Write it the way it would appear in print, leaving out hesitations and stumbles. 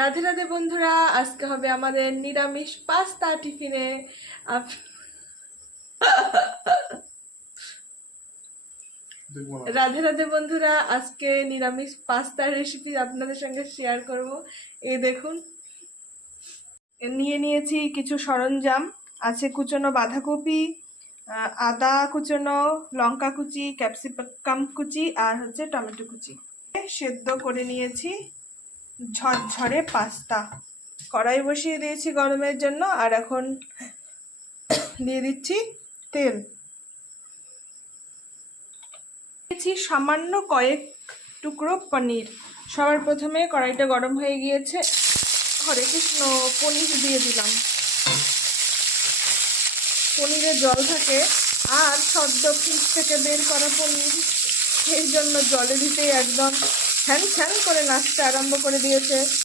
রাধে রাধে বন্ধুরা, আজকে হবে আমাদের নিরামিষ পাস্তা টিফিনে। রাধে রাধে বন্ধুরা, আজকে নিরামিষ পাস্তার রেসিপি আপনাদের সঙ্গে শেয়ার করব। এই দেখুন, নিয়ে নিয়েছি কিছু সরঞ্জাম। আছে কুচনো বাঁধাকপি, আদা কুচনো, লঙ্কা কুচি, ক্যাপসিকাম কুচি আর হচ্ছে টমেটো কুচি। সেদ্ধ করে নিয়েছি ঝরঝরে পাস্তা। কড়াই বসিয়ে দিয়েছি গরমের জন্য, আর এখন দিয়ে দিচ্ছি তেল। দিয়েছি সামান্য কয়েক টুকরো পনির। সবার প্রথমে কড়াইটা গরম হয়ে গিয়েছে, হরে কৃষ্ণ, পনির দিয়ে দিলাম। পনিরে জল থাকে, আর সদ্য ফ্রিজ থেকে বের করা পনির, সেই জন্য জলে দিতেই একদম ছ্যান ছ্যান করে নাচতে আরম্ভ করে দিয়েছে।